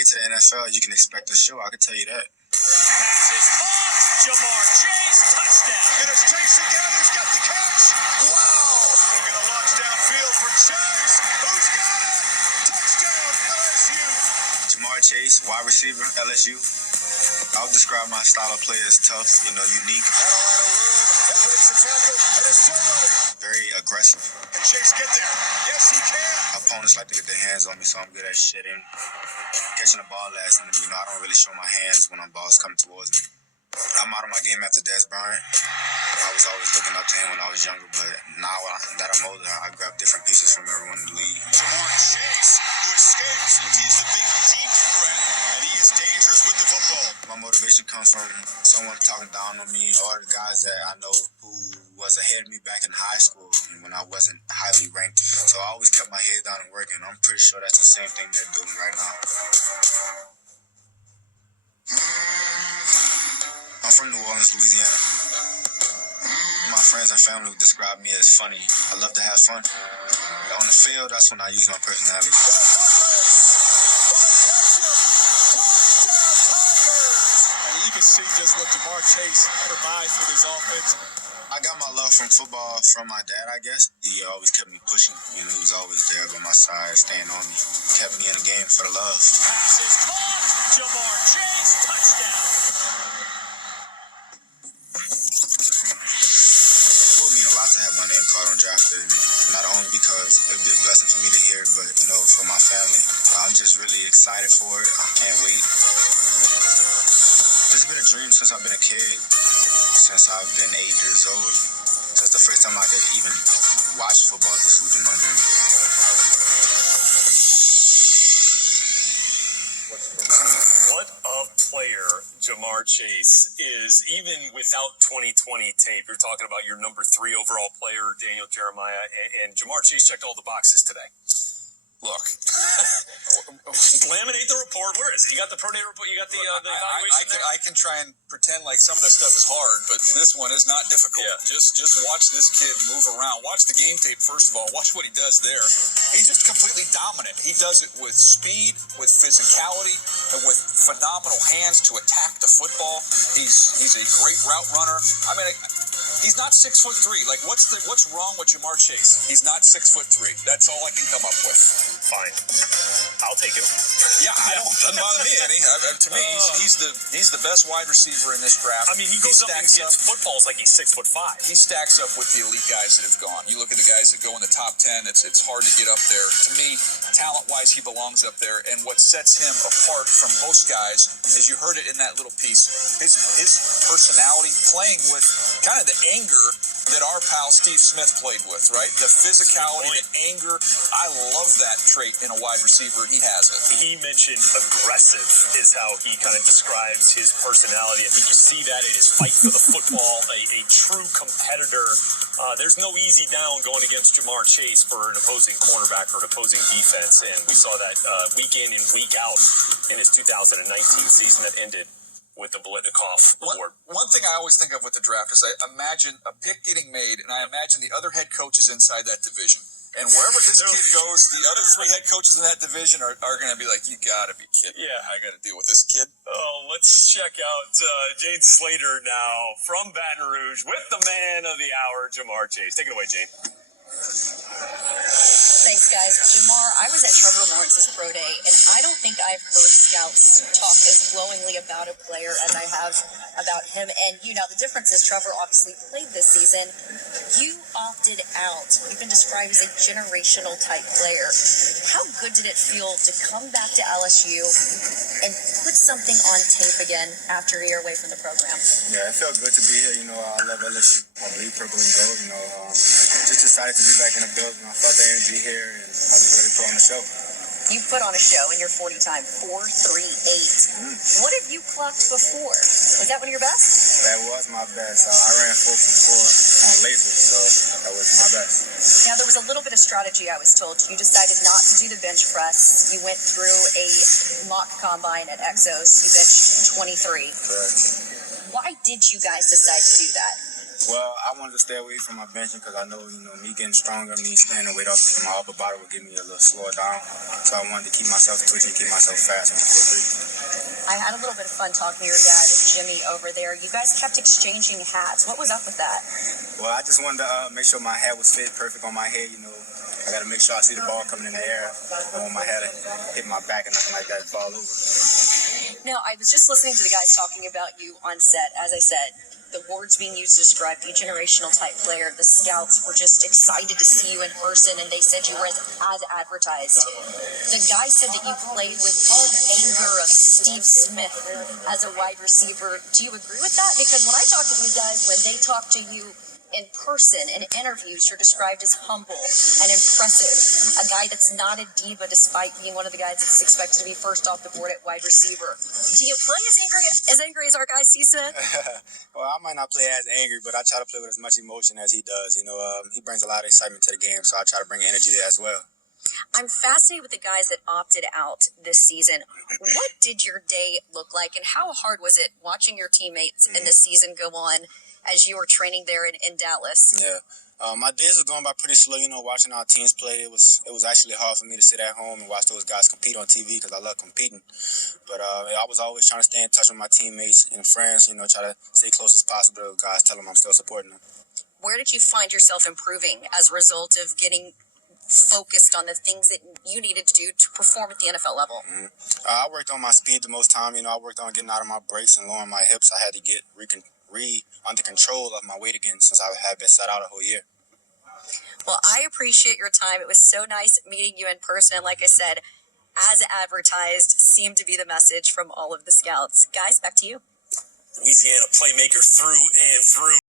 get to the NFL, you can expect a show. I can tell you that. Pass is caught. Jamar Chase, touchdown. And it's Chase again who's got the catch. Wow. We're going to launch downfield for Chase. Who's got it? Touchdown, LSU. Jamar Chase, wide receiver, LSU. I would describe my style of play as tough, unique. Not a lot of room. That breaks the tackle and is still running. Very aggressive. Can Chase get there? Yes, he can. Opponents like to get their hands on me, so I'm good at shitting. Catching the ball last, and I don't really show my hands when balls come towards me. I'm out of my game after Des Bryant. I was always looking up to him when I was younger, but now that I'm older, I grab different pieces from everyone in the league. Jamar Chase, who escapes, he's the big deep threat, and he is dangerous with the football. My motivation comes from someone talking down on me, or the guys that I know who was ahead of me back in high school when I wasn't highly ranked. So I always kept my head down and working. I'm pretty sure that's the same thing they're doing right now. I'm from New Orleans, Louisiana. My friends and family would describe me as funny. I love to have fun. On the field, that's when I use my personality. And you can see just what Jamar Chase provides for this offense. I got my love from football from my dad, I guess. He always kept me pushing. He was always there by my side, staying on me. Kept me in the game for the love. Pass is caught. Jamar Chase, touchdown. It would mean a lot to have my name called on draft day. Not only because it would be a blessing for me to hear, but, for my family. I'm just really excited for it. I can't wait. It's been a dream since I've been a kid. Since I've been 8 years old. Since the first time I could even watch football, this has been my dream. What a player Jamar Chase is, even without 2020 tape. You're talking about your number 3 overall player, Daniel Jeremiah, and Jamar Chase checked all the boxes today. Look, Laminate the report. Where is it? You got the pro day report? You got the evaluation there? I can try and pretend like some of this stuff is hard, but this one is not difficult. Yeah. Just watch this kid move around. Watch the game tape, first of all. Watch what he does there. He's just completely dominant. He does it with speed, with physicality, and with phenomenal hands to attack the football. He's a great route runner. I mean, he's not 6'3". Like, what's wrong with Jamar Chase? He's not 6'3". That's all I can come up with. Fine. I'll take him. Yeah, doesn't bother me any. To me, he's the best wide receiver in this draft. I mean, he goes up and gets footballs like he's 6'5". He stacks up with the elite guys that have gone. You look at the guys that go in the top 10. It's hard to get up there. To me, talent-wise, he belongs up there. And what sets him apart from most guys, as you heard it in that little piece, his personality, playing with kind of the anger that our pal Steve Smith played with, right? The physicality, the anger. I love that trait in a wide receiver, and he has it. He mentioned aggressive is how he kind of describes his personality. I think you see that in his fight for the football, a true competitor. There's no easy down going against Jamar Chase for an opposing cornerback or an opposing defense, and we saw that week in and week out in his 2019 season that ended with the Bolitnikoff Award. One thing I always think of with the draft is I imagine a pick getting made, and I imagine the other head coaches inside that division. And wherever this kid goes, the other 3 head coaches in that division are going to be like, you got to be kidding me. Yeah. I got to deal with this kid. Oh, let's check out Jane Slater now from Baton Rouge with the man of the hour, Jamar Chase. Take it away, Jane. Thanks, guys. Jamar, I was at Trevor Lawrence's pro day, and I don't think I've heard scouts talk as glowingly about a player as I have about him. And, the difference is Trevor obviously played this season. You opted out. You've been described as a generational type player. How good did it feel to come back to LSU and put something on tape again after a year away from the program? Yeah, it felt good to be here. I love LSU. I bleed purple and gold. Just excited to be back in the building. I felt the energy here, and I was ready to put on the show. You put on a show in your 40 time, 4.38. What have you clocked before? Was that one of your best? That was my best. I ran 4 for 4 on laser, so that was my best. Now, there was a little bit of strategy, I was told. You decided not to do the bench press. You went through a mock combine at Exos. You benched 23. Correct. Why did you guys decide to do that? Well, I wanted to stay away from my benching because I know, me getting stronger, me staying the weight up from my upper body would give me a little slower down. So I wanted to keep myself twitching, keep myself fast on the 4-3. I had a little bit of fun talking to your dad, Jimmy, over there. You guys kept exchanging hats. What was up with that? Well, I just wanted to make sure my hat was fit perfect on my head, I got to make sure I see the ball coming in the air. I don't want my head to hit my back and nothing like that to fall over. Now, I was just listening to the guys talking about you on set. As I said, the words being used to describe the generational type player. The scouts were just excited to see you in person, and they said you were as advertised. The guy said that you played with the anger of Steve Smith as a wide receiver. Do you agree with that? Because when I talk to these guys, when they talk to you in person, in interviews, you're described as humble and impressive. A guy that's not a diva despite being one of the guys that's expected to be first off the board at wide receiver. Do you play as angry as our guy Steve Smith? Well, I might not play as angry, but I try to play with as much emotion as he does. He brings a lot of excitement to the game, so I try to bring energy as well. I'm fascinated with the guys that opted out this season. What did your day look like, and how hard was it watching your teammates in the season go on as you were training there in Dallas? Yeah. My days were going by pretty slow, watching our teams play. It was actually hard for me to sit at home and watch those guys compete on TV because I love competing. But I was always trying to stay in touch with my teammates and friends, try to stay close as possible to those guys, tell them I'm still supporting them. Where did you find yourself improving as a result of getting focused on the things that you needed to do to perform at the NFL level? I worked on my speed the most time. I worked on getting out of my brakes and lowering my hips. I had to get under control of my weight again since I had been set out a whole year. Well, I appreciate your time. It was so nice meeting you in person. And like I said, as advertised, seemed to be the message from all of the scouts. Guys, back to you. Louisiana playmaker through and through.